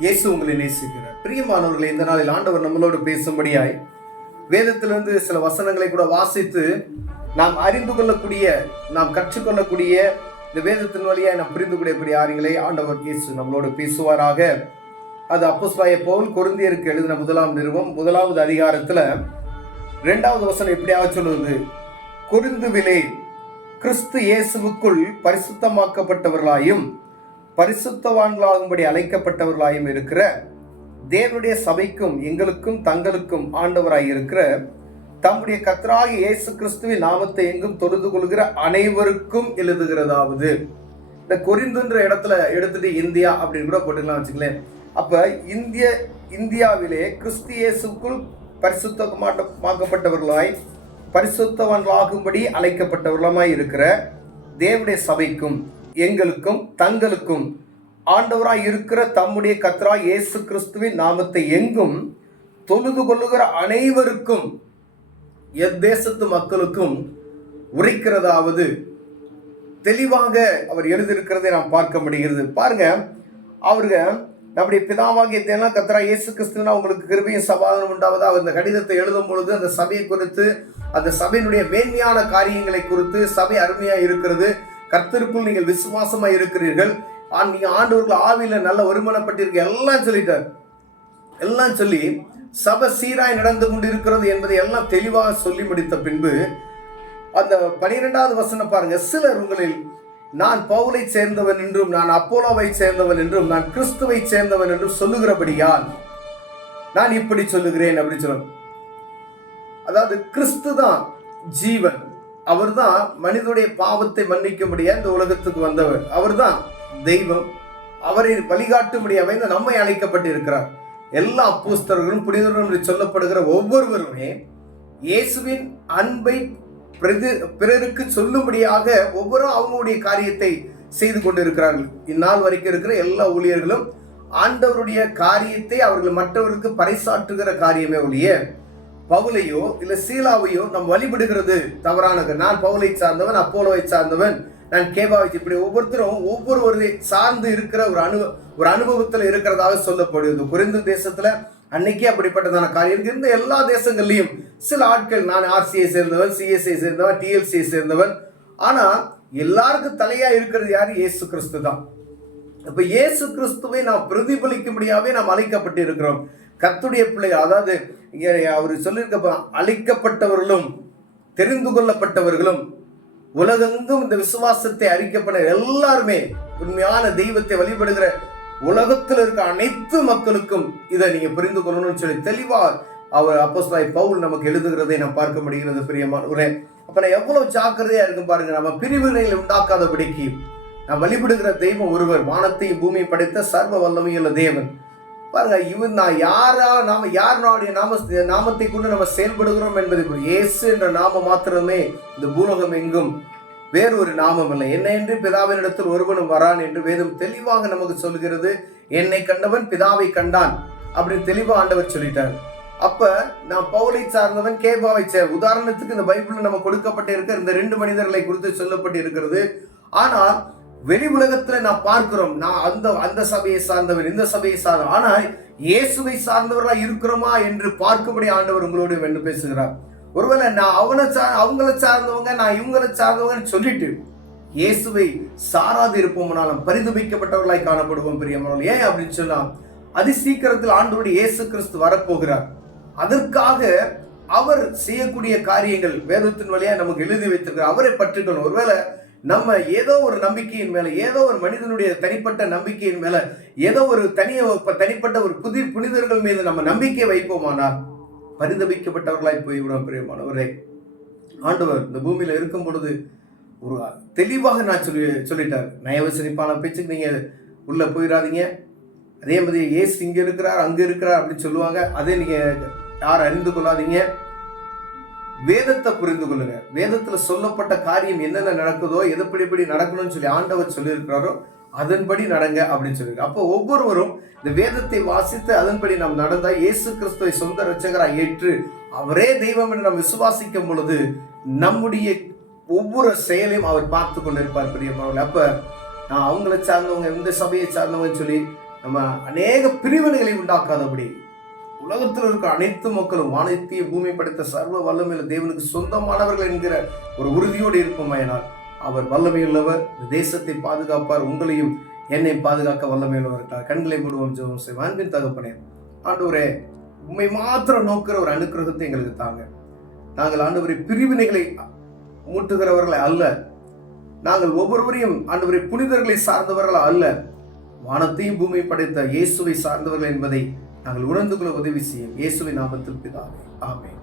இயேசு உங்களை நேசிக்கிறார். பிரியமானவர்களை, இந்த நாளில் ஆண்டவர் நம்மளோடு பேசும்படியாய் வேதத்திலிருந்து சில வசனங்களை கூட வாசித்து நாம் அறிந்து கொள்ளக்கூடிய, நாம் கற்றுக்கொள்ளக்கூடிய, இந்த வேதத்தின் வழியாய் நாம் புரிந்து கொள்ளக்கூடிய காரியங்களை ஆண்டவர் இயேசு நம்மளோடு பேசுவாராக. அது அப்போஸ்தலனாகிய பவுல் கொரிந்தியருக்கு எழுதின 1 நிருபம் 1 அதிகாரத்துல 2வது வசனம் எப்படியாக சொல்லுவது, கொரிந்துவிலே கிறிஸ்து இயேசுவுக்குள் பரிசுத்தமாக்கப்பட்டவர்களாயும் பரிசுத்தவான்களாகும்படி அழைக்கப்பட்டவர்களாயும் இருக்கிற தேவனுடைய சபைக்கும் எங்களுக்கும் தங்களுக்கும் ஆண்டவராய் இருக்கிற தம்முடைய கர்த்தராகிய இயேசு கிறிஸ்துவின் நாமத்தை எங்கும் தொழுது கொள்கிற அனைவருக்கும் எழுதுகிறதாவது. இந்த கொரிந்துன்ற இடத்துல எடுத்துட்டு இந்தியா அப்படின்னு கூட போட்டுக்கலாம் வச்சுங்களேன். அப்ப இந்தியாவிலே கிறிஸ்து இயேசுக்குள் பரிசுத்தமாக்கப்பட்டவர்களாய் பரிசுத்தவான்களாகும்படி அழைக்கப்பட்டவர்களாய் இருக்கிற தேவனுடைய சபைக்கும் எங்களுக்கும் தங்களுக்கும் ஆண்டவராய் இருக்கிற தம்முடைய கர்த்தராகிய இயேசு கிறிஸ்துவின் நாமத்தை எங்கும் தொழுது கொள்ளுகிற அனைவருக்கும் எத்தேசத்து மக்களுக்கும் உரைக்கிறதாவது தெளிவாக அவர் எழுதியிருக்கிறதை நாம் பார்க்க முடிகிறது. பாருங்க, அவருங்க நம்முடைய பிதாவாகிய தேவனாகிய கர்த்தராகிய இயேசு கிறிஸ்துவினால் உங்களுக்கு கிருபையும் சமாதானம் உண்டாவதா. அவர் இந்த கடிதத்தை எழுதும் பொழுது அந்த சபையை குறித்து, அந்த சபையினுடைய மேன்மையான காரியங்களை குறித்து, சபை அருமையா இருக்கிறது, கர்த்தருக்குள் நீங்கள் விசுவாசமா இருக்கிறீர்கள், நீங்க ஆண்டவர்கள் ஆவியில நல்ல ஒருமனப்பட்டிருக்க, எல்லாம் சொல்லிட்டார். எல்லாம் சொல்லி சபை சீராய் நடந்து கொண்டிருக்கிறது என்பதை எல்லாம் தெளிவாக சொல்லி முடித்த பின்பு அந்த 12வது வசனம் பாருங்க, சிலர் உங்களில் நான் பவுலை சேர்ந்தவன் என்றும் நான் அப்போலோவை சேர்ந்தவன் என்றும் நான் கிறிஸ்துவை சேர்ந்தவன் என்றும் சொல்லுகிறபடியால் நான் இப்படி சொல்லுகிறேன் அப்படி சொல்ல. அதாவது கிறிஸ்து தான் ஜீவன், அவர் தான் மனிதனுடைய பாவத்தை மன்னிக்கும்படியா இந்த உலகத்துக்கு வந்தவர், அவர் தான் தெய்வம், அவரை வழிகாட்டும்படியாக இந்த நம்மை அழைக்கப்பட்டிருக்கிறார். எல்லா அப்போஸ்தலர்களும் புனிதர்களும் என்று சொல்லப்படுகிற ஒவ்வொருவருமே இயேசுவின் அன்பை பிறருக்கு சொல்லும்படியாக ஒவ்வொருவரும் அவங்களுடைய காரியத்தை செய்து கொண்டிருக்கிறார்கள். இந்நாள் வரைக்கும் இருக்கிற எல்லா ஊழியர்களும் ஆண்டவருடைய காரியத்தை அவர்கள் மற்றவர்களுக்கு பறைசாற்றுகிற காரியமே ஒழிய பவுலையோ இல்ல சீலாவையோ நாம் வழிபடுகிறது தவறானது. நான் பவுலை சார்ந்தவன், அப்போலோவை சார்ந்தவன், நான் கேபாவை, இப்படி ஒவ்வொருத்தரும் ஒவ்வொருவரை சார்ந்து இருக்கிற ஒரு அனுபவத்தில் இருக்கிறதாக சொல்லப்படுது. கொரிந்து தேசத்துல அன்னைக்கே அப்படிப்பட்டதான காரியம் இருந்த எல்லா தேசங்கள்லையும் சில ஆட்கள், நான் ஆர்சிஐ சேர்ந்தவன், சிஎஸ்ஐ சேர்ந்தவன், டிஎல்சிஐ சேர்ந்தவன், ஆனா எல்லாருக்கும் தலையா இருக்கிறது யாரு? இயேசு கிறிஸ்து தான். இப்ப இயேசு கிறிஸ்துவை நாம் பிரதிபலிக்கும்படியாவே நாம் அழைக்கப்பட்டு இருக்கிறோம். கர்த்தருடைய பிள்ளைகள், அதாவது இங்க அவர் சொல்லியிருக்க அழைக்கப்பட்டவர்களும் தெரிந்து கொள்ளப்பட்டவர்களும் உலகெங்கும் இந்த விசுவாசத்தை அறிக்கப்பட எல்லாருமே உண்மையான தெய்வத்தை வழிபடுகிற உலகத்தில் இருக்க அனைத்து மக்களுக்கும் இதை நீங்க புரிந்து கொள்ளணும்னு சொல்லி தெளிவா அவர் அப்போஸ்தலனாகிய பவுல் நமக்கு எழுதுகிறதை நாம் பார்க்க முடிகிறது. பிரியமானவர்களே, அப்ப நான் எவ்வளவு ஜாக்கிரதையா இருக்கும் பாருங்க. நம்ம பிரிவினைகளை உண்டாக்காதபடிக்கு நாம் வழிபடுகிற தெய்வம் ஒருவர், வானத்தையும் பூமியை படைத்த சர்வ வல்லமையுள்ள தேவன். பாருங்க, இவன் நான் யாருடைய நாமத்தை கொண்டு நம்ம செயல்படுகிறோம் என்பதை இயேசு என்ற நாமம் மாத்திரமே இந்த பூலோகம் எங்கும் வேறொரு நாமம் இல்லை. என்ன என்று பிதாவினிடத்தில் ஒருவனும் வரான் என்று வேதம் தெளிவாக நமக்கு சொல்கிறது. என்னை கண்டவன் பிதாவை கண்டான் அப்படின்னு தெளிவா ஆண்டவர் சொல்லிட்டார். அப்ப நான் பவுலை சார்ந்தவன், கேபாவை சார், உதாரணத்துக்கு இந்த பைபிள் நம்ம கொடுக்கப்பட்டு இருக்க இந்த 2 மனிதர்களை குறித்து சொல்லப்பட்டு இருக்கிறது. ஆனால் வெளி உலகத்துல நான் பார்க்கிறோம், நான் அந்த சபையை சார்ந்தவர், இந்த சபையை சார்ந்தவர், ஆனால் இயேசுவை சார்ந்தவர்களா இருக்கிறோமா என்று பார்க்கும்படி ஆண்டவர் உங்களோடு என்று பேசுகிறார். ஒருவேளை நான் அவங்கள சார்ந்தவங்க, நான் இவங்களை சார்ந்தவங்கன்னு சொல்லிட்டு இயேசுவை சாராது இருப்போம்னாலும் பரிதபிக்கப்பட்டவர்களாய் காணப்படுவோம். பிரியமானவர்களே, ஏன் அப்படின்னு சொன்னா அதி சீக்கிரத்தில் ஆண்டவருடைய இயேசு கிறிஸ்து வரப்போகிறார். அதற்காக அவர் செய்யக்கூடிய காரியங்கள் வேதத்தின் வழியா நமக்கு எழுதி வைத்திருக்கிறார். அவரை பற்றிக்கணும். ஒருவேளை நம்ம ஏதோ ஒரு நம்பிக்கையின் மேல, ஏதோ ஒரு மனிதனுடைய தனிப்பட்ட நம்பிக்கையின் மேல, ஏதோ ஒரு தனிப்பட்ட ஒரு புனிதர்கள் மீது நம்ம நம்பிக்கை வைப்போமானால் பரிதபிக்கப்பட்டவர்களாய் போய்விடும். பிரியமானவரே, ஆண்டவர் இந்த பூமியில இருக்கும் பொழுது ஒரு தெளிவாக நான் சொல்லிட்டார். நயவசனிப்பான பேச்சுக்கு நீங்க உள்ள போயிடாதீங்க. அதே மாதிரி ஏசு இங்க இருக்கிறார் அங்க இருக்கிறார் அப்படின்னு சொல்லுவாங்க, அதை நீங்க யார் அறிந்து கொள்ளாதீங்க. வேதத்தை புரிந்து கொள்ளுங்க. வேதத்துல சொல்லப்பட்ட காரியம் என்னென்ன நடக்குதோ, எதுப்படி நடக்கணும்னு சொல்லி ஆண்டவர் சொல்லியிருக்கிறாரோ அதன்படி நடங்க அப்படின்னு சொல்லியிருக்கு. அப்போ ஒவ்வொருவரும் இந்த வேதத்தை வாசித்து அதன்படி நாம் நடந்தால் இயேசு கிறிஸ்துவை சொந்த இரட்சகராய் ஏற்று அவரே தெய்வம் என்று நாம் விசுவாசிக்கும் பொழுது நம்முடைய ஒவ்வொரு செயலையும் அவர் பார்த்து கொண்டிருப்பார். பிரியமானவர்களே, அப்ப நான் அவங்கள சார்ந்தவங்க, இந்த சபையை சார்ந்தவங்க சொல்லி நம்ம அநேக பிரிவினைகளை உண்டாக்காதபடி உலகத்தில் இருக்கிற அனைத்து மக்களும் வானத்தையும் பூமி படைத்த சர்வ வல்லமையுள்ள தேவனுக்கு சொந்தமானவர்கள் என்கிற ஒரு உறுதியோடு இருப்போமாயினால் அவர் வல்லமையுள்ளவர். இந்த தேசத்தை பாதுகாப்பார். உங்களையும் என்னை பாதுகாக்க வல்லமையுள்ளவர். கண்களை மூடுவோம், ஜெபம் செய்வோம். அன்பின் தகப்பனே, ஆண்டவரே, உண்மை மாத்திரம் நோக்கிற ஒரு அனுக்கிரகத்தை எங்களுக்கு தாங்க. நாங்கள் ஆண்டவரை பிரிவினைகளை மூட்டுகிறவர்களை அல்ல, நாங்கள் ஒவ்வொருவரையும் ஆண்டவரை புனிதர்களை சார்ந்தவர்கள் அல்ல, வானத்தையும் பூமியை படைத்த இயேசுவை சார்ந்தவர்கள் என்பதை நாங்கள் உணர்ந்து கொள்ள உதவி செய்யும். இயேசுவின் நாமத்தில் பிதாவே, ஆமென்.